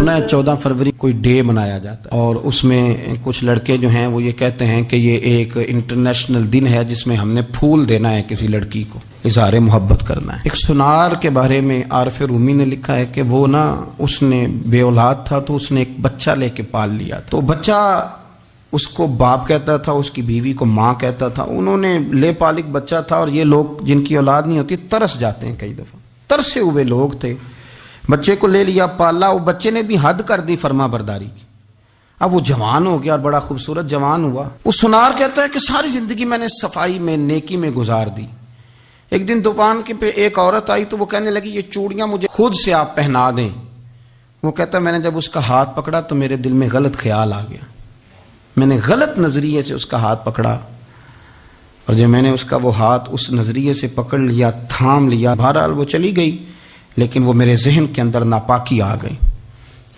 سنا ہے 14 فروری کوئی ڈے منایا جاتا ہے اور اس میں کچھ لڑکے جو ہیں وہ یہ کہتے ہیں کہ یہ ایک انٹرنیشنل دن ہے جس میں ہم نے پھول دینا ہے کسی لڑکی کو، اظہار محبت کرنا ہے۔ ایک سنار کے بارے میں عارف رومی نے لکھا ہے کہ وہ اس نے بے اولاد تھا تو اس نے ایک بچہ لے کے پال لیا، تو بچہ اس کو باپ کہتا تھا، اس کی بیوی کو ماں کہتا تھا۔ انہوں نے لے پال ایک بچہ تھا، اور یہ لوگ جن کی اولاد نہیں ہوتی ترس جاتے ہیں، کئی دفعہ ترسے ہوئے لوگ تھے، بچے کو لے لیا، پالا، وہ بچے نے بھی حد کر دی فرما برداری کی۔ اب وہ جوان ہو گیا اور بڑا خوبصورت جوان ہوا۔ وہ سنار کہتا ہے کہ ساری زندگی میں نے صفائی میں نیکی میں گزار دی۔ ایک دن دکان کے پہ ایک عورت آئی تو وہ کہنے لگی یہ چوڑیاں مجھے خود سے آپ پہنا دیں۔ وہ کہتا ہے میں نے جب اس کا ہاتھ پکڑا تو میرے دل میں غلط خیال آ گیا، میں نے غلط نظریے سے اس کا ہاتھ پکڑا، اور جب میں نے اس کا وہ ہاتھ اس نظریے سے پکڑ لیا، تھام لیا، بہرحال وہ چلی گئی، لیکن وہ میرے ذہن کے اندر ناپاکی آ گئی۔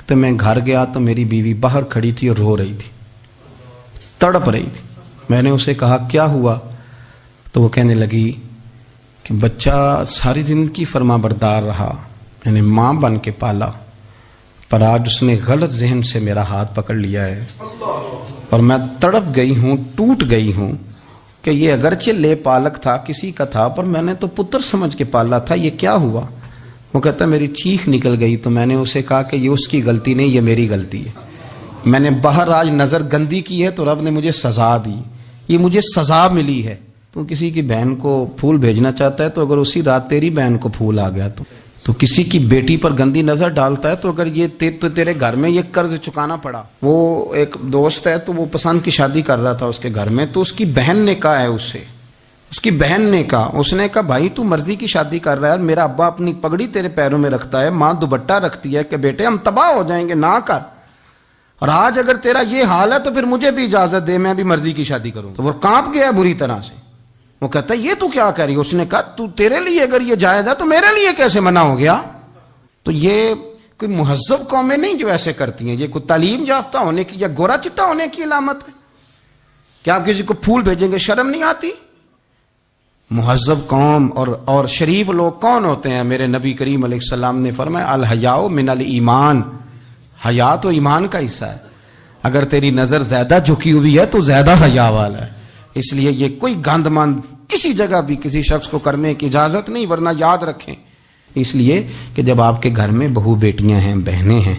تو میں گھر گیا تو میری بیوی باہر کھڑی تھی اور رو رہی تھی، تڑپ رہی تھی۔ میں نے اسے کہا کیا ہوا؟ تو وہ کہنے لگی کہ بچہ ساری زندگی فرما بردار رہا، میں نے ماں بن کے پالا، پر آج اس نے غلط ذہن سے میرا ہاتھ پکڑ لیا ہے اور میں تڑپ گئی ہوں، ٹوٹ گئی ہوں کہ یہ اگرچہ لے پالک تھا، کسی کا تھا، پر میں نے تو پتر سمجھ کے پالا تھا، یہ کیا ہوا؟ وہ کہتا میری چیخ نکل گئی، تو میں نے اسے کہا کہ یہ اس کی غلطی نہیں، یہ میری غلطی ہے، میں نے باہر آج نظر گندی کی ہے تو رب نے مجھے سزا دی، یہ مجھے سزا ملی ہے۔ تو کسی کی بہن کو پھول بھیجنا چاہتا ہے تو اگر اسی رات تیری بہن کو پھول آ گیا تو کسی کی بیٹی پر گندی نظر ڈالتا ہے، تو اگر یہ تیرے گھر میں یہ قرض چکانا پڑا۔ وہ ایک دوست ہے تو وہ پسند کی شادی کر رہا تھا اس کے گھر میں، تو اس کی بہن نے کہا ہے اس کی بہن نے کہا، اس نے کہا بھائی تو مرضی کی شادی کر رہا ہے، میرا ابا اپنی پگڑی تیرے پیروں میں رکھتا ہے، ماں دوپٹہ رکھتی ہے کہ بیٹے ہم تباہ ہو جائیں گے، نہ کر، اور آج اگر تیرا یہ حال ہے تو پھر مجھے بھی اجازت دے، میں بھی مرضی کی شادی کروں۔ تو وہ کانپ گیا بری طرح سے، وہ کہتا ہے یہ تو کیا کہہ رہی ہے؟ اس نے کہا تو تیرے لیے اگر یہ جائز ہے تو میرے لیے کیسے منع ہو گیا؟ تو یہ کوئی مہذب قومیں نہیں جو ایسے کرتی ہیں، یہ کوئی تعلیم یافتہ ہونے کی یا گورا چٹا ہونے کی علامت ہے؟ کیا آپ کسی کو پھول بھیجیں گے شرم نہیں آتی؟ مہذب قوم اور شریف لوگ کون ہوتے ہیں؟ میرے نبی کریم علیہ السلام نے فرمایا الحیاء من الایمان، حیا تو ایمان کا حصہ ہے، اگر تیری نظر زیادہ جھکی ہوئی ہے تو زیادہ حیا والا ہے، اس لیے یہ کوئی گند مند کسی جگہ بھی کسی شخص کو کرنے کی اجازت نہیں، ورنہ یاد رکھیں اس لیے کہ جب آپ کے گھر میں بہو بیٹیاں ہیں، بہنیں ہیں،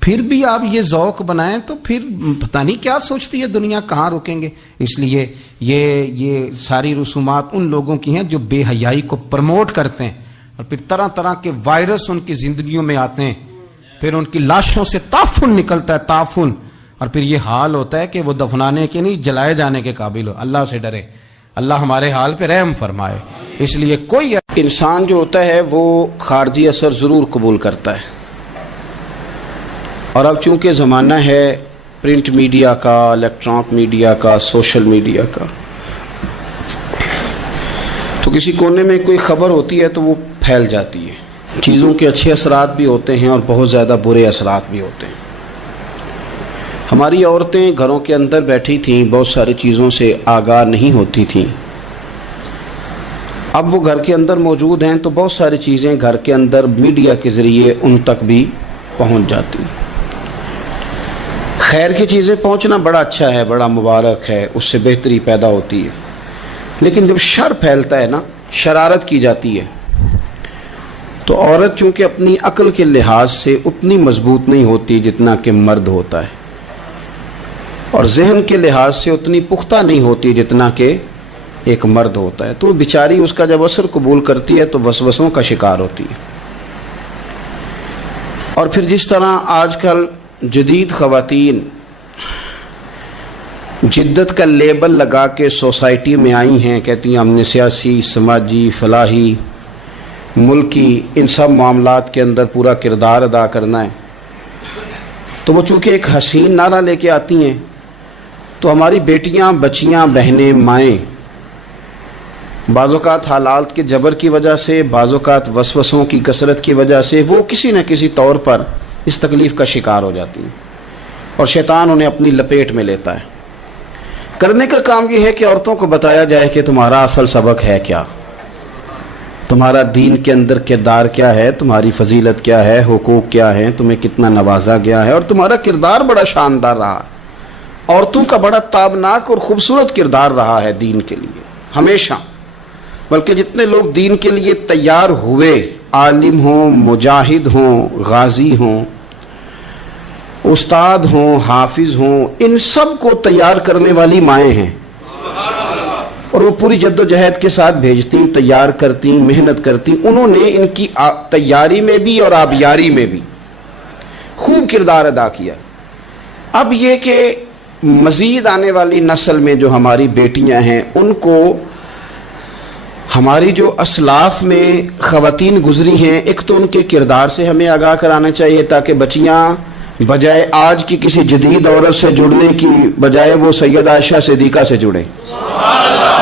پھر بھی آپ یہ ذوق بنائیں تو پھر پتہ نہیں کیا سوچتی ہے دنیا، کہاں رکیں گے۔ اس لیے یہ ساری رسومات ان لوگوں کی ہیں جو بے حیائی کو پروموٹ کرتے ہیں، اور پھر طرح طرح کے وائرس ان کی زندگیوں میں آتے ہیں، پھر ان کی لاشوں سے تعفن نکلتا ہے، تعفن، اور پھر یہ حال ہوتا ہے کہ وہ دفنانے کے نہیں جلائے جانے کے قابل ہو۔ اللہ سے ڈرے، اللہ ہمارے حال پہ رحم فرمائے۔ اس لیے کوئی انسان جو ہوتا ہے وہ خارجی اثر ضرور قبول کرتا ہے، اور اب چونکہ زمانہ ہے پرنٹ میڈیا کا، الیکٹرانک میڈیا کا، سوشل میڈیا کا، تو کسی کونے میں کوئی خبر ہوتی ہے تو وہ پھیل جاتی ہے۔ چیزوں کے اچھے اثرات بھی ہوتے ہیں اور بہت زیادہ برے اثرات بھی ہوتے ہیں۔ ہماری عورتیں گھروں کے اندر بیٹھی تھیں، بہت ساری چیزوں سے آگاہ نہیں ہوتی تھیں، اب وہ گھر کے اندر موجود ہیں تو بہت ساری چیزیں گھر کے اندر میڈیا کے ذریعے ان تک بھی پہنچ جاتی ہیں۔ خیر کی چیزیں پہنچنا بڑا اچھا ہے، بڑا مبارک ہے، اس سے بہتری پیدا ہوتی ہے، لیکن جب شر پھیلتا ہے نا، شرارت کی جاتی ہے، تو عورت چونکہ اپنی عقل کے لحاظ سے اتنی مضبوط نہیں ہوتی جتنا کہ مرد ہوتا ہے، اور ذہن کے لحاظ سے اتنی پختہ نہیں ہوتی جتنا کہ ایک مرد ہوتا ہے، تو بیچاری اس کا جب اثر قبول کرتی ہے تو وسوسوں کا شکار ہوتی ہے۔ اور پھر جس طرح آج کل جدید خواتین جدت کا لیبل لگا کے سوسائٹی میں آئی ہیں، کہتی ہیں ہم نے سیاسی، سماجی، فلاحی، ملکی، ان سب معاملات کے اندر پورا کردار ادا کرنا ہے، تو وہ چونکہ ایک حسین نعرہ لے کے آتی ہیں، تو ہماری بیٹیاں، بچیاں، بہنیں، مائیں بعض اوقات حالات کے جبر کی وجہ سے، بعض اوقات وسوسوں کی کثرت کی وجہ سے وہ کسی نہ کسی طور پر اس تکلیف کا شکار ہو جاتی ہیں، اور شیطان انہیں اپنی لپیٹ میں لیتا ہے۔ کرنے کا کام یہ ہے کہ عورتوں کو بتایا جائے کہ تمہارا اصل سبق ہے کیا، تمہارا دین کے اندر کردار کیا ہے، تمہاری فضیلت کیا ہے، حقوق کیا ہیں، تمہیں کتنا نوازا گیا ہے، اور تمہارا کردار بڑا شاندار رہا ہے، عورتوں کا بڑا تابناک اور خوبصورت کردار رہا ہے دین کے لیے ہمیشہ. بلکہ جتنے لوگ دین کے لیے تیار ہوئے، عالم ہوں، مجاہد ہوں، غازی ہوں، استاد ہوں، حافظ ہوں، ان سب کو تیار کرنے والی مائیں ہیں، اور وہ پوری جد و جہد کے ساتھ بھیجتی، تیار کرتی، محنت کرتی. انہوں نے ان کی تیاری میں بھی اور آبیاری میں بھی خوب کردار ادا کیا. اب یہ کہ مزید آنے والی نسل میں جو ہماری بیٹیاں ہیں، ان کو ہماری جو اسلاف میں خواتین گزری ہیں، ایک تو ان کے کردار سے ہمیں آگاہ کرانا چاہیے، تاکہ بچیاں بجائے آج کی کسی جدید عورت سے جڑنے کی بجائے وہ سیدہ عائشہ صدیقہ سے جڑیں،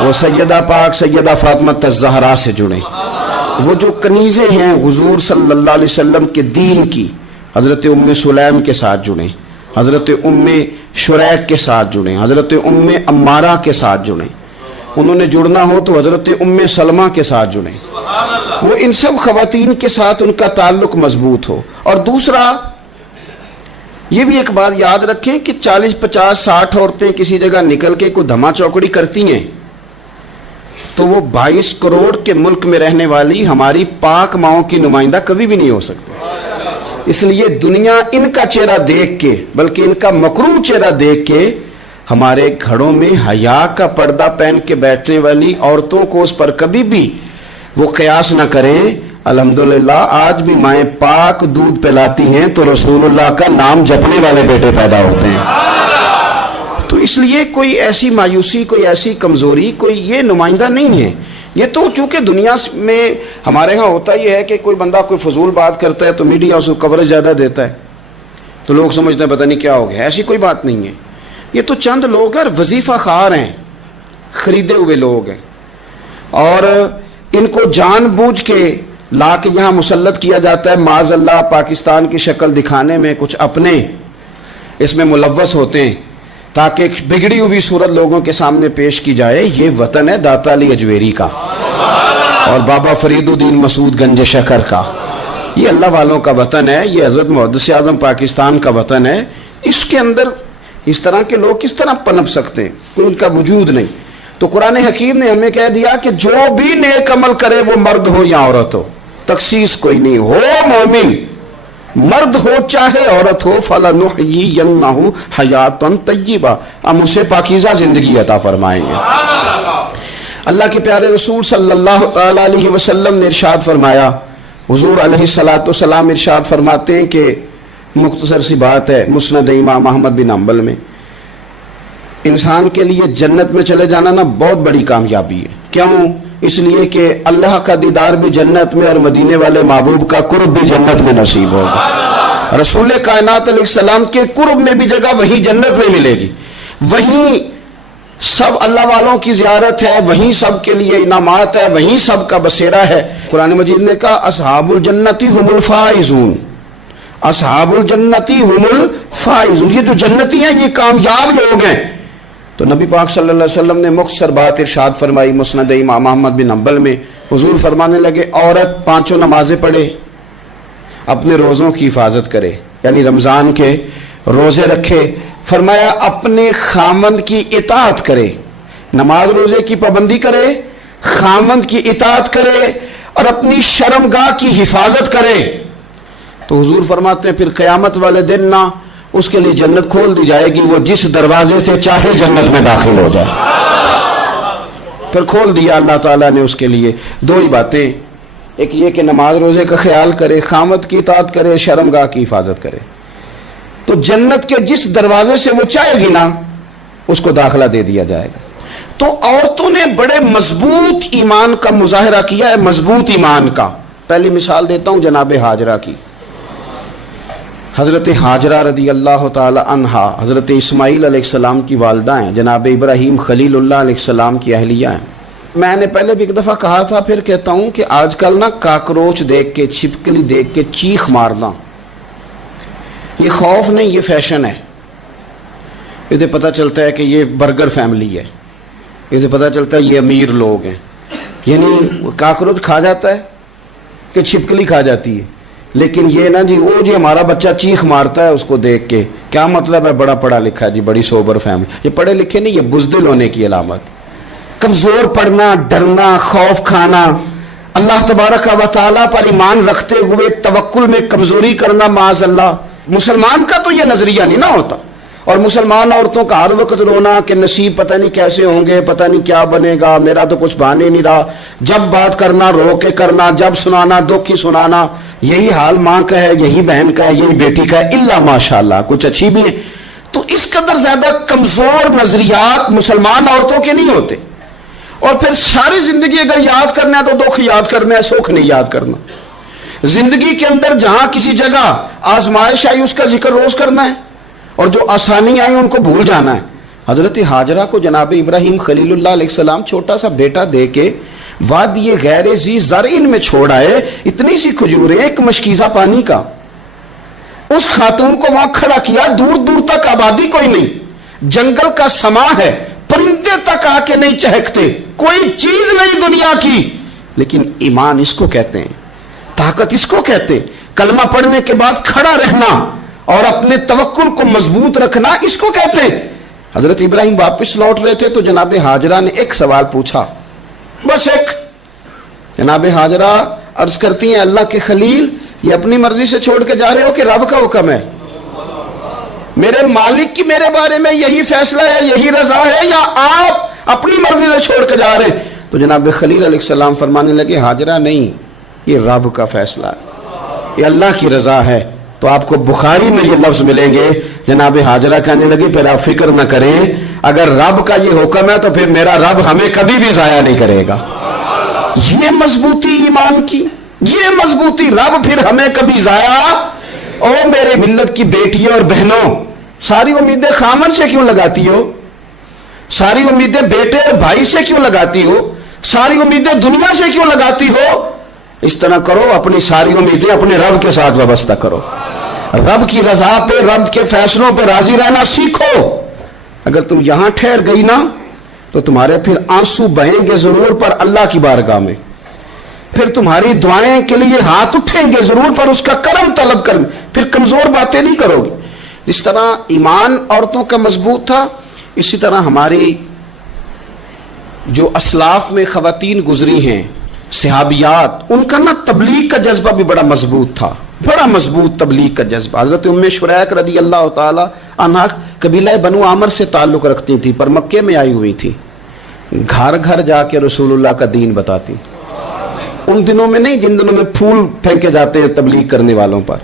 وہ سیدہ پاک سیدہ فاطمہ الزہرا سے جڑیں. وہ جو کنیزیں ہیں حضور صلی اللہ علیہ وسلم کے دین کی، حضرت ام سلیم کے ساتھ جڑیں، حضرت ام شریک کے ساتھ جڑیں، حضرت ام عمارہ کے ساتھ جڑیں. انہوں نے جڑنا ہو تو حضرت ام سلمہ کے ساتھ جڑیں. وہ ان سب خواتین کے ساتھ ان کا تعلق مضبوط ہو. اور دوسرا یہ بھی ایک بات یاد رکھیں کہ 40 50 60 عورتیں کسی جگہ نکل کے کوئی دھما چوکڑی کرتی ہیں تو وہ 22 کروڑ کے ملک میں رہنے والی ہماری پاک ماؤں کی نمائندہ کبھی بھی نہیں ہو سکتی. اس لیے دنیا ان کا چہرہ دیکھ کے، بلکہ ان کا مکروہ چہرہ دیکھ کے، ہمارے گھروں میں حیا کا پردہ پہن کے بیٹھنے والی عورتوں کو اس پر کبھی بھی وہ قیاس نہ کریں. الحمدللہ آج بھی مائیں پاک دودھ پلاتی ہیں تو رسول اللہ کا نام جپنے والے بیٹے پیدا ہوتے ہیں. تو اس لیے کوئی ایسی مایوسی، کوئی ایسی کمزوری، کوئی یہ نمائندہ نہیں ہے. یہ تو چونکہ دنیا میں ہمارے ہاں ہوتا یہ ہے کہ کوئی بندہ کوئی فضول بات کرتا ہے تو میڈیا اس کو کوریج زیادہ دیتا ہے تو لوگ سمجھتے ہیں پتہ نہیں کیا ہو گیا. ایسی کوئی بات نہیں ہے. یہ تو چند لوگ ہیں، وظیفہ خار ہیں، خریدے ہوئے لوگ ہیں، اور ان کو جان بوجھ کے لا کے یہاں مسلط کیا جاتا ہے. معاذ اللہ پاکستان کی شکل دکھانے میں کچھ اپنے اس میں ملوث ہوتے ہیں تاکہ بگڑی ہوئی صورت لوگوں کے سامنے پیش کی جائے. یہ وطن ہے داتا علی اجویری کا اور بابا فرید الدین مسعود گنج شکر کا. یہ اللہ والوں کا وطن ہے، یہ حضرت محدث اعظم پاکستان کا وطن ہے. اس کے اندر اس طرح کے لوگ کس طرح پنپ سکتے ہیں؟ کوئی ان کا وجود نہیں. تو قرآن حکیم نے ہمیں کہہ دیا کہ جو بھی نیک عمل کرے وہ مرد ہو یا عورت ہو، تخصیص کوئی نہیں، ہو مومن مرد ہو چاہے عورت ہو، فَلَنُحْيِيَنَّهُ حَيَاةً طَيِّبَةً، ہم اسے پاکیزہ زندگی عطا فرمائیں گے. اللہ کے پیارے رسول صلی اللہ تعالی علیہ وسلم نے ارشاد فرمایا، حضور علیہ الصلوۃ والسلام ارشاد فرماتے ہیں کہ مختصر سی بات ہے، مسند امام احمد بن حنبل میں، انسان کے لیے جنت میں چلے جانا نا بہت بڑی کامیابی ہے. کیوں؟ اس لیے کہ اللہ کا دیدار بھی جنت میں اور مدینے والے محبوب کا قرب بھی جنت میں نصیب ہوگا. رسول کائنات علیہ السلام کے قرب میں بھی جگہ وہی جنت میں ملے گی. وہیں سب اللہ والوں کی زیارت ہے، وہیں سب کے لیے انعامات ہے، وہیں سب کا بسیرا ہے. قرآن مجید نے کہا اصحاب الجنتی هم الفائزون، اصحاب الجنتی هم الفائزون، یہ جو جنتی ہیں یہ کامیاب لوگ ہیں. تو نبی پاک صلی اللہ علیہ وسلم نے مختصر بات ارشاد فرمائی مسند امام احمد بن حنبل میں. حضور فرمانے لگے عورت 5 نمازیں پڑھے، اپنے روزوں کی حفاظت کرے، یعنی رمضان کے روزے رکھے. فرمایا اپنے خامند کی اطاعت کرے، نماز روزے کی پابندی کرے، خامند کی اطاعت کرے اور اپنی شرمگاہ کی حفاظت کرے. تو حضور فرماتے ہیں پھر قیامت والے دن نہ اس کے لیے جنت کھول دی جائے گی، وہ جس دروازے سے چاہے جنت میں داخل ہو جائے. پھر کھول دیا اللہ تعالیٰ نے اس کے لیے. 2 ہی باتیں، ایک یہ کہ نماز روزے کا خیال کرے، خامد کی اطاعت کرے، شرمگاہ کی حفاظت کرے، تو جنت کے جس دروازے سے وہ چاہے گی نا اس کو داخلہ دے دیا جائے گا. تو عورتوں نے بڑے مضبوط ایمان کا مظاہرہ کیا ہے، مضبوط ایمان کا. پہلی مثال دیتا ہوں جناب ہاجرہ کی. حضرت ہاجرہ رضی اللہ تعالی عنہا حضرت اسماعیل علیہ السلام کی والدہ ہیں، جناب ابراہیم خلیل اللہ علیہ السلام کی اہلیہ ہیں. میں نے پہلے بھی ایک دفعہ کہا تھا، پھر کہتا ہوں کہ آج کل نا کاکروچ دیکھ کے، چھپکلی دیکھ کے چیخ مارنا یہ خوف نہیں، یہ فیشن ہے. اسے پتہ چلتا ہے کہ یہ برگر فیملی ہے، اسے پتہ چلتا ہے یہ امیر لوگ ہیں. یعنی کاکروچ کھا جاتا ہے کہ چھپکلی کھا جاتی ہے، لیکن یہ نا جی وہ جی ہمارا بچہ چیخ مارتا ہے اس کو دیکھ کے، کیا مطلب ہے بڑا پڑھا لکھا جی، بڑی سوبر فیملی. یہ پڑھے لکھے نہیں، یہ بزدل ہونے کی علامت. کمزور پڑنا، ڈرنا، خوف کھانا، اللہ تبارک و تعالیٰ پر ایمان رکھتے ہوئے توکل میں کمزوری کرنا، معاذ اللہ. مسلمان کا تو یہ نظریہ نہیں نہ ہوتا. اور مسلمان عورتوں کا ہر وقت رونا کہ نصیب پتہ نہیں کیسے ہوں گے، پتہ نہیں کیا بنے گا، میرا تو کچھ بنے نہیں رہا. جب بات کرنا رو کے کرنا، جب سنانا دکھ ہی سنانا. یہی حال ماں کا ہے، یہی بہن کا ہے، یہی بیٹی کا ہے، الا ماشاءاللہ کچھ اچھی بھی ہے. تو اس قدر زیادہ کمزور نظریات مسلمان عورتوں کے نہیں ہوتے. اور پھر ساری زندگی اگر یاد کرنا ہے تو دکھ یاد کرنا ہے، سکھ نہیں یاد کرنا. زندگی کے اندر جہاں کسی جگہ آزمائش آئی اس کا ذکر روز کرنا ہے، اور جو آسانی آئی ان کو بھول جانا ہے. حضرت ہاجرہ کو جناب ابراہیم خلیل اللہ علیہ السلام چھوٹا سا بیٹا دے کے وادی غیر ذی زرعین میں چھوڑ آئے. اتنی سی کھجوریں، ایک مشکیزہ پانی کا. اس خاتون کو وہاں کھڑا کیا، دور دور تک آبادی کوئی نہیں، جنگل کا سما ہے، پرندے تک آ کے نہیں چہکتے، کوئی چیز نہیں دنیا کی. لیکن ایمان اس کو کہتے ہیں، طاقت اس کو کہتے ہیں. کلمہ پڑھنے کے بعد کھڑا رہنا اور اپنے توکل کو مضبوط رکھنا اس کو کہتے ہیں. حضرت ابراہیم واپس لوٹ رہے تھے تو جناب ہاجرہ نے ایک سوال پوچھا، بس ایک. جناب ہاجرہ عرض کرتی ہیں، اللہ کے خلیل یہ اپنی مرضی سے چھوڑ کے جا رہے ہو کہ رب کا حکم ہے؟ میرے مالک کی میرے بارے میں یہی فیصلہ ہے، یہی رضا ہے، یا آپ اپنی مرضی سے چھوڑ کے جا رہے ہیں؟ تو جناب خلیل علیہ السلام فرمانے لگے، ہاجرہ نہیں، یہ رب کا فیصلہ ہے، یہ اللہ کی رضا ہے. تو آپ کو بخاری میں یہ لفظ ملیں گے. جناب ہاجرہ کہنے لگی پھر آپ فکر نہ کریں، اگر رب کا یہ حکم ہے تو پھر میرا رب ہمیں کبھی بھی ضائع نہیں کرے گا. یہ مضبوطی ایمان کی، یہ مضبوطی، رب پھر ہمیں کبھی ضائع. او میرے ملت کی بیٹیوں اور بہنوں، ساری امیدیں خامن سے کیوں لگاتی ہو؟ ساری امیدیں بیٹے اور بھائی سے کیوں لگاتی ہو؟ ساری امیدیں دنیا سے کیوں لگاتی ہو؟ اس طرح کرو، اپنی ساری امیدیں اپنے رب کے ساتھ وابستہ کرو. رب کی رضا پہ، رب کے فیصلوں پہ راضی رہنا سیکھو. اگر تم یہاں ٹھہر گئی نا تو تمہارے پھر آنسو بہیں گے ضرور پر اللہ کی بارگاہ میں. پھر تمہاری دعائیں کے لیے ہاتھ اٹھیں گے ضرور پر اس کا کرم طلب کر. پھر کمزور باتیں نہیں کرو گی. جس طرح ایمان عورتوں کا مضبوط تھا، اسی طرح ہماری جو اسلاف میں خواتین گزری ہیں، صحابیات، ان کا نا تبلیغ کا جذبہ بھی بڑا مضبوط تھا، بڑا مضبوط تبلیغ کا جذبہ. حضرت ام شریک رضی اللہ تعالی عنہا قبیلہ بنو عامر سے تعلق رکھتی تھی، پر مکے میں آئی ہوئی تھی. گھر گھر جا کے رسول اللہ کا دین بتاتی. ان دنوں میں نہیں جن دنوں میں پھول پھینکے جاتے ہیں تبلیغ کرنے والوں پر،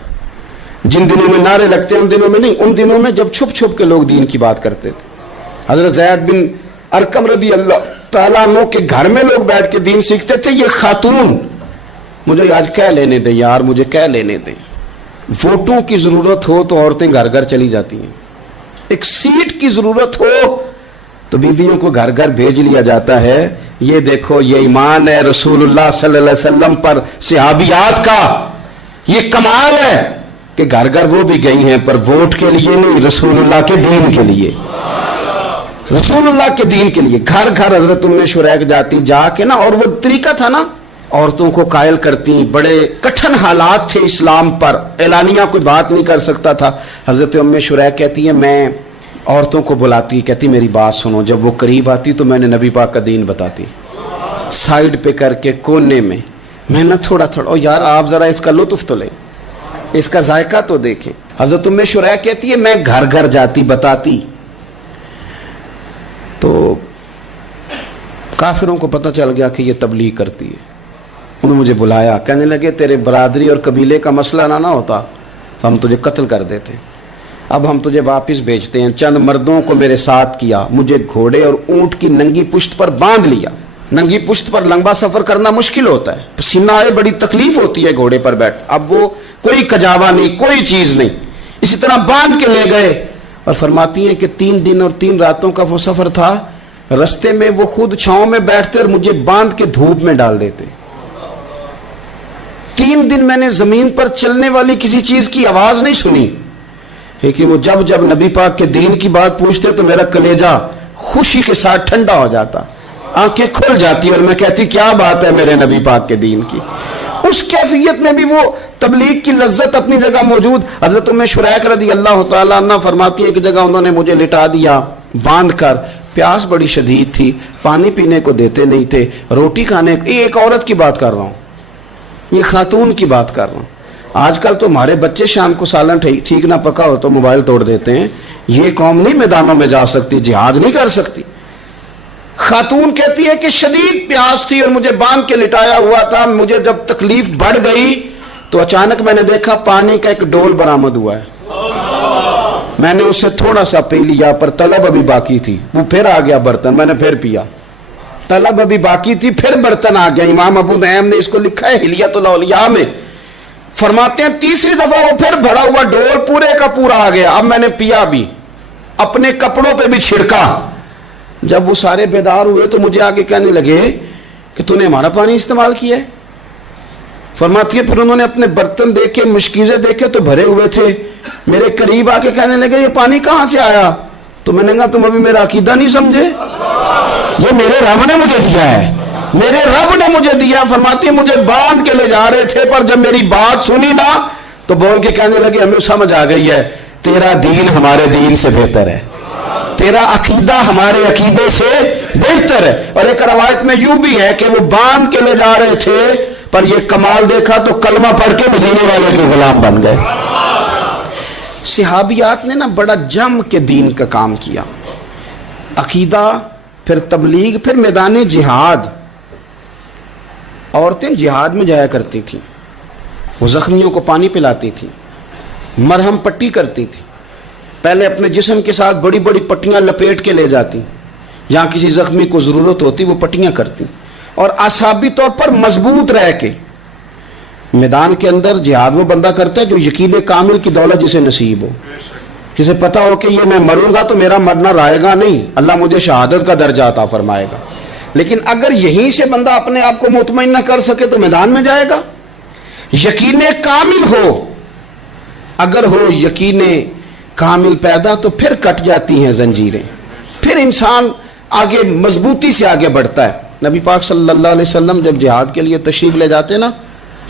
جن دنوں میں نعرے لگتے ہیں ان دنوں میں نہیں، ان دنوں میں جب چھپ چھپ کے لوگ دین کی بات کرتے تھے. حضرت زید بن ارقم رضی اللہ تعالیٰ عنہ کے گھر میں لوگ بیٹھ کے دین سیکھتے تھے. یہ خاتون، مجھے آج کہہ لینے دیں یار، مجھے کہہ لینے دیں. ووٹوں کی ضرورت ہو تو عورتیں گھر گھر چلی جاتی ہیں. ایک سیٹ کی ضرورت ہو تو بیویوں کو گھر گھر بھیج لیا جاتا ہے. یہ دیکھو، یہ ایمان ہے رسول اللہ صلی اللہ علیہ وسلم پر صحابیات کا. یہ کمال ہے کہ گھر گھر وہ بھی گئی ہیں، پر ووٹ کے لیے نہیں، رسول اللہ کے دین کے لیے، رسول اللہ کے دین کے لیے. گھر گھر حضرت ام شریک جاتی، جا کے نا، اور وہ طریقہ تھا نا، عورتوں کو قائل کرتی. بڑے کٹھن حالات تھے اسلام پر، اعلانیہ کوئی بات نہیں کر سکتا تھا. حضرت ام شریک کہتی ہیں، میں عورتوں کو بلاتی، کہتی میری بات سنو. جب وہ قریب آتی تو میں نے نبی پاک کا دین بتاتی، سائیڈ پہ کر کے کونے میں نہ تھوڑا تھوڑا. او یار آپ ذرا اس کا لطف تو لیں، اس کا ذائقہ تو دیکھیں. حضرت ام شریک کہتی ہے میں گھر گھر جاتی، بتاتی. تو کافروں کو پتہ چل گیا کہ یہ تبلیغ کرتی ہے. انہوں نے مجھے بلایا، کہنے لگے تیرے برادری اور قبیلے کا مسئلہ نہ ہوتا تو ہم تجھے قتل کر دیتے. اب ہم تجھے واپس بھیجتے ہیں. چند مردوں کو میرے ساتھ کیا، مجھے گھوڑے اور اونٹ کی ننگی پشت پر باندھ لیا. ننگی پشت پر لمبا سفر کرنا مشکل ہوتا ہے، پسینہ آئے، بڑی تکلیف ہوتی ہے گھوڑے پر بیٹھ. اب وہ کوئی کجاوا نہیں، کوئی چیز نہیں، اسی طرح باندھ کے لے گئے. اور فرماتی ہیں کہ 3 دن اور 3 راتوں کا وہ سفر تھا. رستے میں وہ خود چھاؤں میں بیٹھتے اور مجھے باندھ کے دھوپ میں ڈال دیتے. 3 دن میں نے زمین پر چلنے والی کسی چیز کی آواز نہیں سنی. لیکن وہ جب نبی پاک کے دین کی بات پوچھتے تو میرا کلیجہ خوشی کے ساتھ ٹھنڈا ہو جاتا. آنکھیں کھل جاتی اور میں کہتی کیا بات ہے میرے نبی پاک کے دین کی. اس کیفیت میں بھی وہ تبلیغ کی لذت اپنی جگہ موجود. حضرت ام شریک رضی اللہ تعالیٰ عنہ فرماتی ہے کہ جگہ انہوں نے مجھے لٹا دیا باندھ کر, پیاس بڑی شدید تھی, پانی پینے کو دیتے نہیں تھے, روٹی کھانے کو, یہ ایک عورت کی بات کر رہا ہوں, یہ خاتون کی بات کر رہا ہوں. آج کل تو ہمارے بچے شام کو سالن ٹھیک نہ پکا ہو تو موبائل توڑ دیتے ہیں. یہ قوم نہیں میدانوں میں جا سکتی, جہاد نہیں کر سکتی. خاتون کہتی ہے کہ شدید پیاس تھی اور مجھے باندھ کے لٹایا ہوا تھا. مجھے جب تکلیف بڑھ گئی تو اچانک میں نے دیکھا پانی کا ایک ڈول برآمد ہوا ہے. میں نے اسے تھوڑا سا پی لیا, پر طلب ابھی باقی تھی. وہ پھر آ گیا برتن, میں نے پھر پیا. طلب ابھی باقی تھی, پھر برتن آ گیا. امام ابو نعیم نے اس کو لکھا ہے حلیۃ الاولیاء میں, فرماتے ہیں تیسری دفعہ وہ پھر بھرا ہوا ڈول پورے کا پورا آ گیا. اب میں نے پیا بھی, اپنے کپڑوں پہ بھی چھڑکا. جب وہ سارے بیدار ہوئے تو مجھے آگے کہنے لگے کہ تو نے ہمارا پانی استعمال کیا ہے. فرماتی ہے پھر انہوں نے اپنے برتن دیکھے, مشکیزیں دیکھے تو بھرے ہوئے تھے. میرے قریب آ کے کہنے لگے یہ پانی کہاں سے آیا؟ تو میں نے کہا تم ابھی میرا عقیدہ نہیں سمجھے, یہ میرے رب نے مجھے دیا ہے, میرے رب نے مجھے دیا. فرماتی ہے مجھے باندھ کے لے جا رہے تھے, پر جب میری بات سنی نا تو بول کے کہنے لگے ہمیں سمجھ آ گئی ہے تیرا دین ہمارے دین سے بہتر ہے, تیرا عقیدہ ہمارے عقیدے سے بہتر ہے. اور ایک روایت میں یوں بھی ہے کہ وہ باندھ کے لے جا رہے تھے, پر یہ کمال دیکھا تو کلمہ پڑھ کے مدینے والے کے غلام بن گئے. صحابیات نے نا بڑا جم کے دین کا کام کیا. عقیدہ, پھر تبلیغ, پھر میدان جہاد. عورتیں جہاد میں جایا کرتی تھیں, وہ زخمیوں کو پانی پلاتی تھیں, مرہم پٹی کرتی تھی. پہلے اپنے جسم کے ساتھ بڑی بڑی پٹیاں لپیٹ کے لے جاتی, جہاں کسی زخمی کو ضرورت ہوتی وہ پٹیاں کرتی, اور اعصابی طور پر مضبوط رہ کے. میدان کے اندر جہاد وہ بندہ کرتا ہے جو یقین کامل کی دولت جسے نصیب ہو, جسے پتا ہو کہ یہ میں مروں گا تو میرا مرنا رائے گا نہیں, اللہ مجھے شہادت کا درجہ عطا فرمائے گا. لیکن اگر یہیں سے بندہ اپنے آپ کو مطمئن نہ کر سکے تو میدان میں جائے گا. یقین کامل ہو, اگر ہو یقین کامل پیدا تو پھر کٹ جاتی ہیں زنجیریں, پھر انسان آگے مضبوطی سے آگے بڑھتا ہے. نبی پاک صلی اللہ علیہ وسلم جب جہاد کے لیے تشریف لے جاتے نا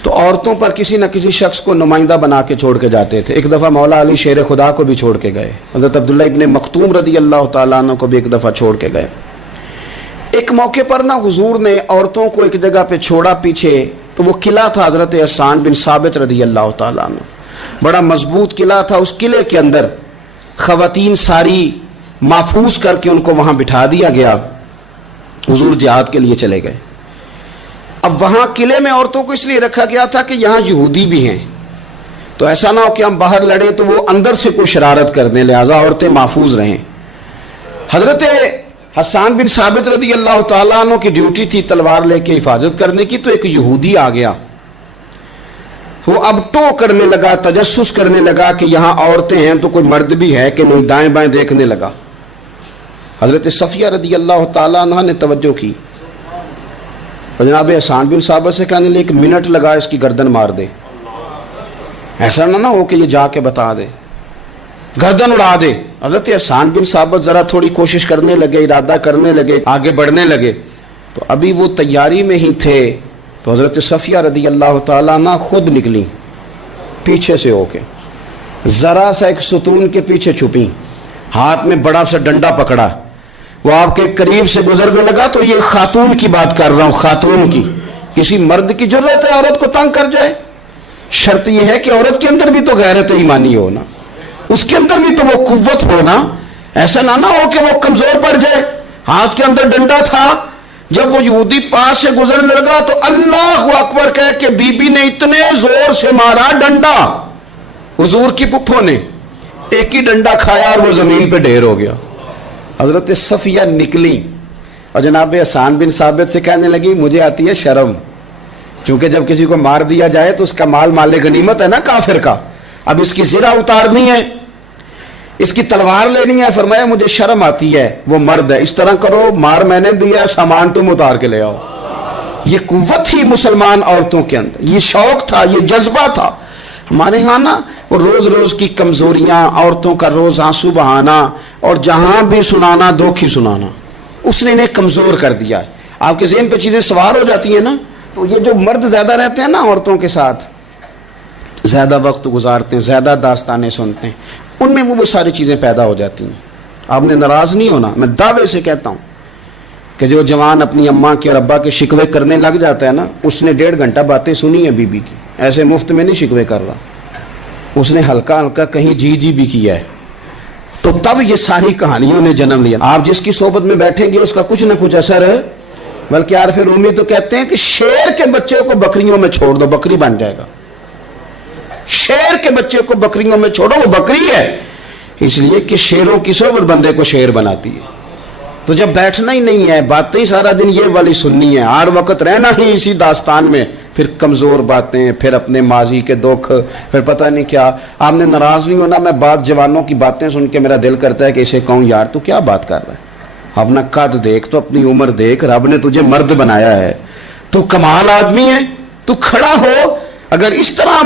تو عورتوں پر کسی نہ کسی شخص کو نمائندہ بنا کے چھوڑ کے جاتے تھے. ایک دفعہ مولا علی شیر خدا کو بھی چھوڑ کے گئے, حضرت عبداللہ ابن مختوم رضی اللہ تعالیٰ عنہ کو بھی ایک دفعہ چھوڑ کے گئے. ایک موقع پر نا حضور نے عورتوں کو ایک جگہ پہ چھوڑا پیچھے, تو وہ قلعہ تھا حضرت حسان بن ثابت رضی اللہ تعالیٰ عنہ, بڑا مضبوط قلعہ تھا. اس قلعے کے اندر خواتین ساری محفوظ کر کے ان کو وہاں بٹھا دیا گیا. حضور جہاد کے لیے چلے گئے. اب وہاں قلعے میں عورتوں کو اس لیے رکھا گیا تھا کہ یہاں یہودی بھی ہیں, تو ایسا نہ ہو کہ ہم باہر لڑیں تو وہ اندر سے کوئی شرارت کر دیں, لہذا عورتیں محفوظ رہیں. حضرت حسان بن ثابت رضی اللہ تعالیٰ عنہ کی ڈیوٹی تھی تلوار لے کے حفاظت کرنے کی, تو ایک یہودی آ گیا. وہ اب ٹو کرنے لگا, تجسس کرنے لگا کہ یہاں عورتیں ہیں تو کوئی مرد بھی ہے کہ نہیں, دائیں بائیں دیکھنے لگا. حضرت صفیہ رضی اللہ تعالیٰ عنہ نے توجہ کی, جناب حسان بن ثابت سے کہنے لے 1 منٹ لگا اس کی گردن مار دے, ایسا نہ ہو کہ یہ جا کے بتا دے, گردن اڑا دے. حضرت حسان بن ثابت ذرا تھوڑی کوشش کرنے لگے, ارادہ کرنے لگے, آگے بڑھنے لگے, تو ابھی وہ تیاری میں ہی تھے تو حضرت صفیہ رضی اللہ تعالیٰ عنہ خود نکلی پیچھے سے ہو کے, ذرا سا ایک ستون کے پیچھے چھپی, ہاتھ میں بڑا سا ڈنڈا پکڑا. وہ آپ کے قریب سے گزرنے لگا, تو یہ خاتون کی بات کر رہا ہوں, خاتون کی. کسی مرد کی ضرورت ہے عورت کو تنگ کر جائے؟ شرط یہ ہے کہ عورت کے اندر بھی تو غیرت ایمانی ہونا, اس کے اندر بھی تو وہ قوت ہونا. ایسا نہ ہو کہ وہ کمزور پڑ جائے. ہاتھ کے اندر ڈنڈا تھا, جب وہ یہودی پاس سے گزرنے لگا تو اللہ اکبر کہہ کہ بی بی نے اتنے زور سے مارا ڈنڈا, حضور کی پپھوں نے ایک ہی ڈنڈا کھایا اور وہ زمین پہ ڈھیر ہو گیا. حضرت صفیہ نکلی اور جناب حسان بن ثابت سے کہنے لگی مجھے آتی ہے شرم, کیونکہ جب کسی کو مار دیا جائے تو اس کا مال مال غنیمت ہے نا کافر کا, اب اس کی زرہ اتارنی ہے, اس کی تلوار لینی ہے. فرمایا مجھے شرم آتی ہے, وہ مرد ہے, اس طرح کرو مار میں نے دیا, سامان تم اتار کے لے آؤ. یہ قوت تھی مسلمان عورتوں کے اندر, یہ شوق تھا, یہ جذبہ تھا. ہمارے ہاں نا وہ روز روز کی کمزوریاں, عورتوں کا روز آنسو بہانا اور جہاں بھی سنانا دھوکھی سنانا, اس نے انہیں کمزور کر دیا ہے. آپ کے ذہن پہ چیزیں سوار ہو جاتی ہیں نا. تو یہ جو مرد زیادہ رہتے ہیں نا عورتوں کے ساتھ، زیادہ وقت گزارتے ہیں، زیادہ داستانیں سنتے ہیں، ان میں وہ ساری چیزیں پیدا ہو جاتی ہیں. آپ نے ناراض نہیں ہونا، میں دعوے سے کہتا ہوں کہ جو جوان اپنی اماں کے اور ابا کے شکوے کرنے لگ جاتا ہے نا، اس نے 1.5 گھنٹہ باتیں سنی ہیں بیوی کی، ایسے مفت میں نہیں شکوے کر رہا، اس نے ہلکا ہلکا کہیں جی بھی کیا ہے. تو تب یہ ساری کہانیوں نے جنم لیا. آپ جس کی صحبت میں بیٹھیں گے اس کا کچھ نہ کچھ اثر ہے. بلکہ عارف رومی تو کہتے ہیں کہ شیر کے بچے کو بکریوں میں چھوڑ دو، بکری بن جائے گا. شیر کے بچے کو بکریوں میں چھوڑو، وہ بکری ہے، اس لیے کہ شیروں کی صحبت بندے کو شیر بناتی ہے. تو جب بیٹھنا ہی نہیں ہے، باتیں سارا دن یہ والی سننی ہے، ہر وقت رہنا ہی اسی داستان میں، پھر کمزور باتیں، پھر اپنے ماضی کے دکھ، پھر پتہ نہیں کیا. آپ نے ناراض نہیں ہونا، میں بعض جوانوں کی باتیں سن کے میرا دل کرتا ہے کہ اسے کہوں یار تو کیا بات کر رہا ہے، اپنا قد دیکھ، تو اپنی عمر دیکھ، رب نے تجھے مرد بنایا ہے، تو کمال آدمی ہے، تو کھڑا ہو. اگر اس طرح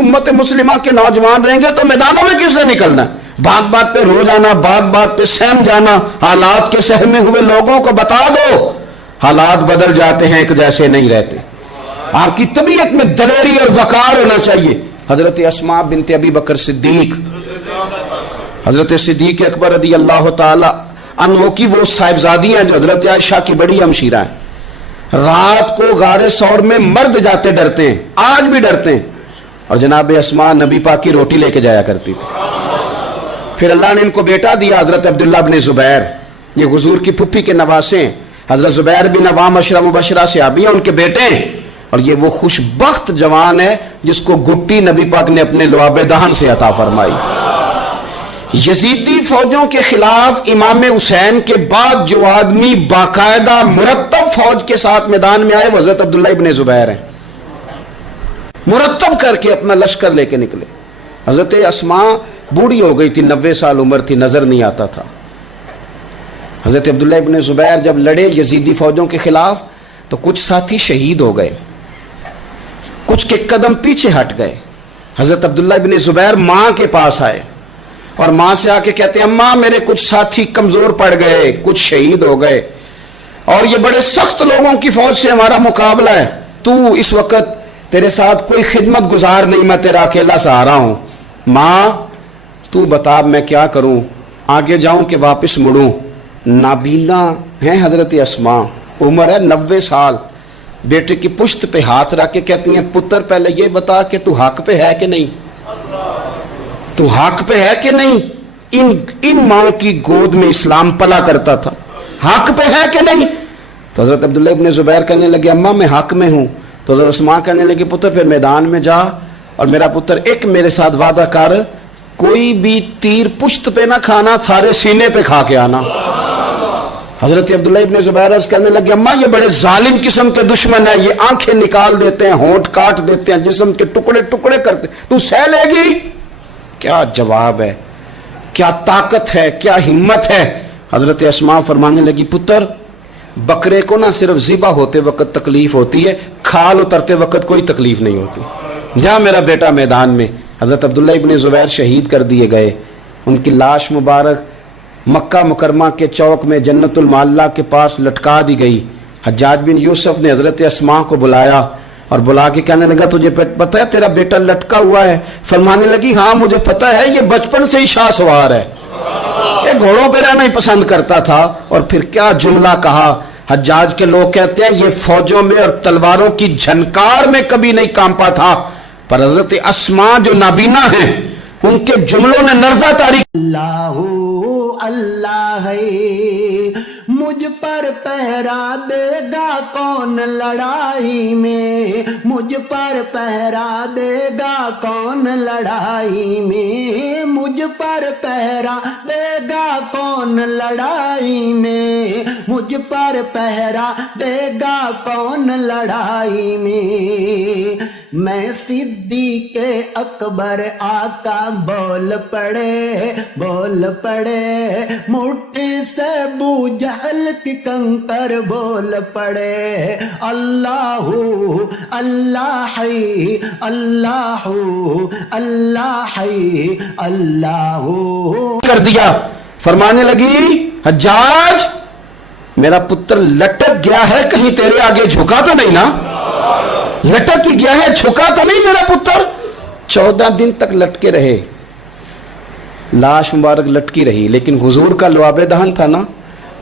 امت مسلمہ کے نوجوان رہیں گے تو میدانوں میں کس سے نکلنا ہے؟ بات بات پہ رو جانا، بات بات پہ سہم جانا. حالات کے سہمے ہوئے لوگوں کو بتا دو حالات بدل جاتے ہیں، ایک جیسے نہیں رہتے. آپ کی طبیعت میں دلیری اور وقار ہونا چاہیے. حضرت اسماء بنت ابی بکر صدیق، حضرت صدیق اکبر رضی اللہ تعالی عنہ کی وہ صاحبزادی ہیں جو حضرت عائشہ کی بڑی ہمشیرہ ہیں. رات کو غار ثور میں مرد جاتے ڈرتے ہیں، آج بھی ڈرتے ہیں. اور جناب اسماء نبی پاک کی روٹی لے کے جایا کرتی تھی. پھر اللہ نے ان کو بیٹا دیا، حضرت عبداللہ بن زبیر، یہ حضور کی پھپھی کے نواسے ہیں. حضرت زبیر بن عوام عشرہ مبشرہ صحابی ہیں، ان کے بیٹے ہیں. اور یہ وہ خوش بخت جوان ہے جس کو گٹی نبی پاک نے اپنے لعاب دہن سے عطا فرمائی. یزیدی فوجوں کے خلاف امام حسین کے بعد جو آدمی باقاعدہ مرتب فوج کے ساتھ میدان میں آئے وہ حضرت عبداللہ ابن زبیر ہیں. مرتب کر کے اپنا لشکر لے کے نکلے. حضرت اسماء بوڑھی ہو گئی تھی، 90 سال عمر تھی، نظر نہیں آتا تھا. حضرت عبداللہ ابن زبیر جب لڑے یزیدی فوجوں کے خلاف تو کچھ ساتھی شہید ہو گئے، کچھ کے قدم پیچھے ہٹ گئے. حضرت عبداللہ ابن زبیر ماں کے پاس آئے اور ماں سے آ کے کہتے ہیں اماں میرے کچھ ساتھی کمزور پڑ گئے، کچھ شہید ہو گئے، اور یہ بڑے سخت لوگوں کی فوج سے ہمارا مقابلہ ہے. تو اس وقت تیرے ساتھ کوئی خدمت گزار نہیں، میں تیرا اکیلا سہارا ہوں. ماں تو بتا میں کیا کروں، آگے جاؤں کہ واپس مڑوں. نابینا ہیں حضرت اسماء، عمر ہے 90 سال. بیٹے کی پشت پہ ہاتھ رکھ کے کہتی ہیں پتر پہلے یہ بتا کہ تو حق پہ ہے کہ نہیں، تو حق پہ ہے کہ نہیں. ان ماں کی گود میں اسلام پلا کرتا تھا، حق پہ ہے کہ نہیں. تو حضرت عبداللہ ابن زبیر کہنے لگے اماں میں حق میں ہوں. تو حضرت اسماء کہنے لگے پتر پھر میدان میں جا اور میرا پتر ایک میرے ساتھ وعدہ کر، کوئی بھی تیر پشت پہ نہ کھانا، سارے سینے پہ کھا کے آنا. حضرت عبداللہ ابن زبیر عرض کرنے لگے اماں یہ بڑے ظالم قسم کے دشمن ہیں، یہ آنکھیں نکال دیتے ہیں، ہونٹ کاٹ دیتے ہیں، جسم کے ٹکڑے ٹکڑے کرتے، تو سہ لے گی؟ کیا جواب ہے، کیا طاقت ہے، کیا ہمت ہے. حضرت اسماء فرمانے لگی پتر بکرے کو نہ صرف ذبح ہوتے وقت تکلیف ہوتی ہے، کھال اترتے وقت کوئی تکلیف نہیں ہوتی. جا میرا بیٹا میدان میں. حضرت عبداللہ ابن زبیر شہید کر دیے گئے. ان کی لاش مبارک مکہ مکرمہ کے چوک میں جنت المعلہ کے پاس لٹکا دی گئی. حجاج بن یوسف نے حضرت اسماء کو بلایا اور بلا کے کہنے لگا تجھے پتہ ہے تیرا بیٹا لٹکا ہوا ہے؟ فرمانے لگی ہاں مجھے پتہ ہے، یہ بچپن سے ہی شاہ سوار ہے، یہ گھوڑوں پہ رہنا ہی پسند کرتا تھا. اور پھر کیا جملہ کہا. حجاج کے لوگ کہتے ہیں یہ فوجوں میں اور تلواروں کی جھنکار میں کبھی نہیں کانپا تھا، پر حضرت اسماء جو نابینا ہیں ان کے جملوں نے نرزہ تاریخ. اللہ اللہ ہے مجھ پر پہرا دے گا کون لڑائی میں، مجھ پر پہرا دے گا کون لڑائی میں، مجھ پر پہرا دے گا کون لڑائی میں، مجھ پر پہرا دے گا کون لڑائی میں. میں صدیق اکبر آقا بول پڑے بول پڑے، مٹھی سے ابو جہل کی کنکر بول پڑے. اللہ اللہ ہے اللہ اللہ ہے اللہ کر دیا. فرمانے لگی حجاج میرا پتر لٹک گیا ہے, کہیں تیرے آگے جھکا تو نہیں نا؟ لٹک ہی گیا ہے, جھکا تو نہیں میرا پتر؟ 14 دن تک لٹکے رہے, لاش مبارک لٹکی رہی, لیکن حضور کا لعاب دہن تھا نا.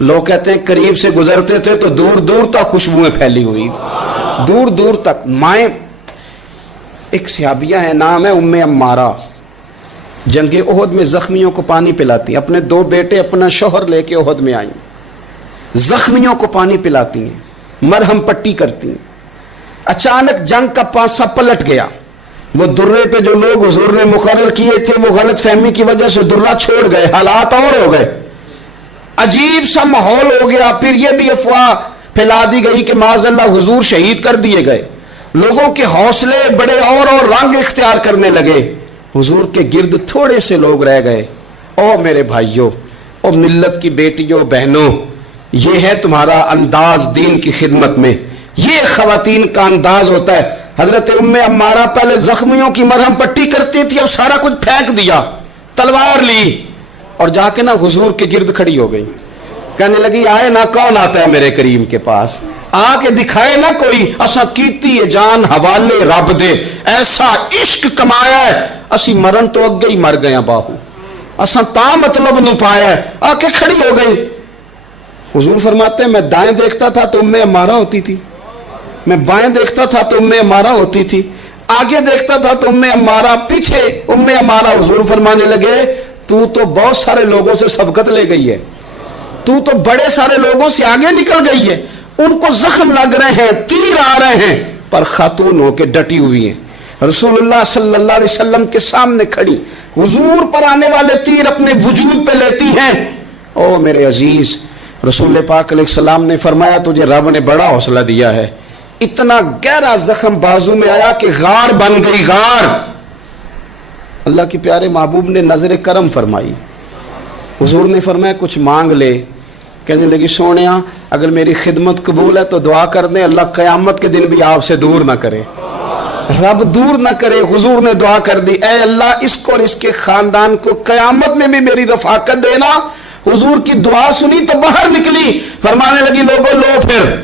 لوگ کہتے ہیں قریب سے گزرتے تھے تو دور دور تک خوشبوئیں پھیلی ہوئی, دور دور تک. مائیں, ایک صحابیہ ہے, نام ہے ام عمارہ, جنگ احد میں زخمیوں کو پانی پلاتی, اپنے 2 بیٹے اپنا شوہر لے کے احد میں آئیں, زخمیوں کو پانی پلاتی ہیں, مرہم پٹی کرتی ہیں. اچانک جنگ کا پانسا پلٹ گیا. وہ درے پہ جو لوگ حضور نے مقرر کیے تھے وہ غلط فہمی کی وجہ سے درہ چھوڑ گئے, حالات اور ہو گئے, عجیب سا ماحول ہو گیا. پھر یہ بھی افواہ پھیلا دی گئی کہ معاذ اللہ حضور شہید کر دیے گئے. لوگوں کے حوصلے بڑے اور رنگ اختیار کرنے لگے. حضور کے گرد تھوڑے سے لوگ رہ گئے. او میرے بھائیوں, او ملت کی بیٹیوں بہنوں, یہ ہے تمہارا انداز دین کی خدمت میں, یہ خواتین کا انداز ہوتا ہے. حضرت ام عمارہ پہلے زخمیوں کی مرہم پٹی کرتی تھی, اب سارا کچھ پھینک دیا, تلوار لی اور جا کے نا حضور کے گرد کھڑی ہو گئی. کہنے لگی آئے نا, کون آتا ہے میرے کریم کے پاس, آ کے دکھائے نا کوئی, اسا کیتی ہے جان حوالے رب دے, ایسا عشق کمایا ہے, اسی مرن تو اگے ہی مر گیا باہو, اسا تا مطلب نو پایا ہے. آ کے کھڑی ہو گئی. حضور فرماتے ہیں میں دائیں دیکھتا تھا تو ام عمارہ ہوتی تھی, میں بائیں دیکھتا تھا تو ام عمارہ ہوتی تھی, آگے دیکھتا تھا تو ام عمارہ, پیچھے ام عمارہ. حضور فرمانے لگے تو بہت سارے لوگوں سے سبقت لے گئی ہے, تو بڑے سارے لوگوں سے آگے نکل گئی ہے. ان کو زخم لگ رہے ہیں, تیر آ رہے ہیں, پر خاتون ہو کے ڈٹی ہوئی ہیں. رسول اللہ صلی اللہ علیہ وسلم کے سامنے کھڑی, حضور پر آنے والے تیر اپنے وجود پہ لیتی ہیں. او میرے عزیز, رسول پاک علیہ السلام نے فرمایا تجھے رب نے بڑا حوصلہ دیا ہے. اتنا گہرا زخم بازو میں آیا کہ غار بن گئی, غار. اللہ کے پیارے محبوب نے نظر کرم فرمائی. حضور نے فرمایا کچھ مانگ لے. کہنے لگی سونیا اگر میری خدمت قبول ہے تو دعا کر دیں, اللہ قیامت کے دن بھی آپ سے دور نہ کرے, رب دور نہ کرے. حضور نے دعا کر دی, اے اللہ اس کو اور اس کے خاندان کو قیامت میں بھی میری رفاقت دینا. حضور کی دعا سنی تو باہر نکلی, فرمانے لگی لوگوں لو پھر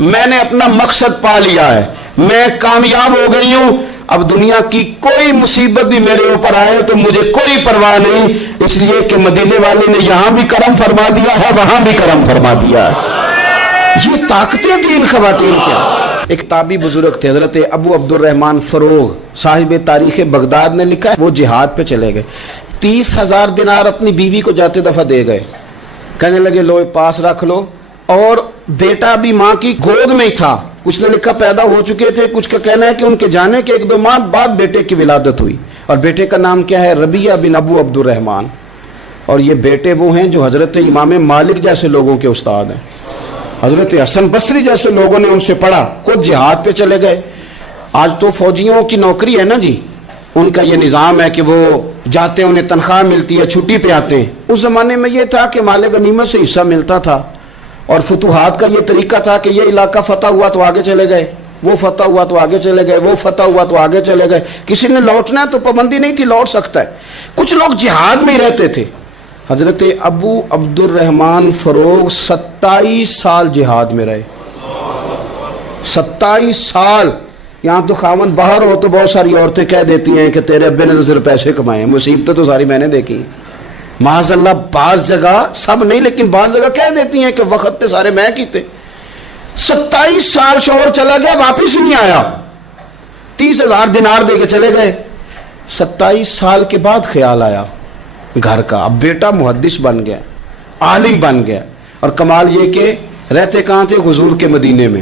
میں نے اپنا مقصد پا لیا ہے, میں کامیاب ہو گئی ہوں, اب دنیا کی کوئی مصیبت بھی میرے اوپر آئے تو مجھے کوئی پرواہ نہیں, اس لیے کہ مدینے والے نے یہاں بھی کرم فرما دیا ہے, وہاں بھی کرم فرما دیا ہے. یہ طاقتیں تھیں ان خواتین کیا. ایک تابعی بزرگ تھے حضرت ابو عبد الرحمن فروغ, صاحب تاریخ بغداد نے لکھا ہے وہ جہاد پہ چلے گئے, 30,000 دینار اپنی بیوی کو جاتے دفعہ دے گئے. کہنے لگے لو پاس رکھ لو, اور بیٹا بھی ماں کی گود میں ہی تھا. کچھ نے لکھا پیدا ہو چکے تھے, کچھ کا کہنا ہے کہ ان کے جانے کے 1-2 ماہ بعد بیٹے کی ولادت ہوئی, اور بیٹے کا نام کیا ہے, ربیعہ بن ابو عبد الرحمن. اور یہ بیٹے وہ ہیں جو حضرت امام مالک جیسے لوگوں کے استاد ہیں, حضرت حسن بصری جیسے لوگوں نے ان سے پڑھا, خود جہاد پہ چلے گئے. آج تو فوجیوں کی نوکری ہے نا جی, ان کا یہ نظام ہے کہ وہ جاتے ہیں, انہیں تنخواہ ملتی ہے, چھٹی پہ آتے ہیں. اس زمانے میں یہ تھا کہ مال غنیمت سے حصہ ملتا تھا, اور فتوحات کا یہ طریقہ تھا کہ یہ علاقہ فتح ہوا تو آگے چلے گئے, وہ فتح ہوا تو آگے چلے گئے, وہ فتح ہوا تو آگے چلے گئے. کسی نے لوٹنا ہے تو پابندی نہیں تھی, لوٹ سکتا ہے. کچھ لوگ جہاد میں ہی رہتے تھے. حضرت ابو عبد الرحمن فروغ 27 سال جہاد میں رہے, 27 سال. یہاں تو خاون باہر ہو تو بہت ساری عورتیں کہہ دیتی ہیں کہ تیرے ابے نے نظر پیسے کمائے, مصیبتیں تو ساری میں نے دیکھی. معاذ اللہ بعض جگہ, سب نہیں لیکن بعض جگہ کہہ دیتی ہیں کہ وقت تے سارے میں کیتے. 27 سال شوہر چلا گیا, واپس نہیں آیا, 30,000 دینار دے کے چلے گئے. 27 سال کے بعد خیال آیا گھر کا, اب بیٹا محدث بن گیا, عالم بن گیا, اور کمال یہ کہ رہتے کہاں تھے, حضور کے مدینے میں,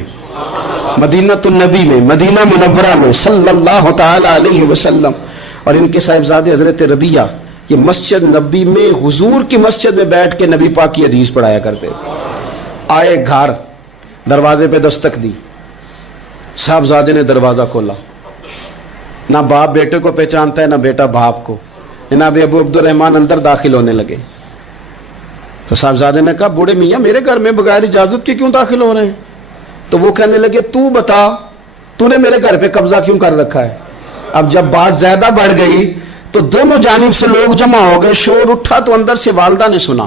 مدینہ النبی میں, مدینہ منورہ میں صلی اللہ تعالی علیہ وسلم. اور ان کے صاحبزادے حضرت ربیعہ یہ مسجد نبی میں, حضور کی مسجد میں بیٹھ کے نبی پاک کی حدیث پڑھایا کرتے. آئے گھر, دروازے پہ دستک دی, صاحبزادے نے دروازہ کھولا. نہ باپ بیٹے کو پہچانتا ہے, نہ بیٹا باپ کو. جناب ابو عبد الرحمن اندر داخل ہونے لگے تو صاحبزادے نے کہا بوڑھے میاں میرے گھر میں بغیر اجازت کے کیوں داخل ہو رہے ہیں؟ تو وہ کہنے لگے تو بتا, تو نے میرے گھر پہ قبضہ کیوں کر رکھا ہے؟ اب جب بات زیادہ بڑھ گئی تو دونوں جانب سے لوگ جمع ہو گئے, شور اٹھا تو اندر سے والدہ نے سنا,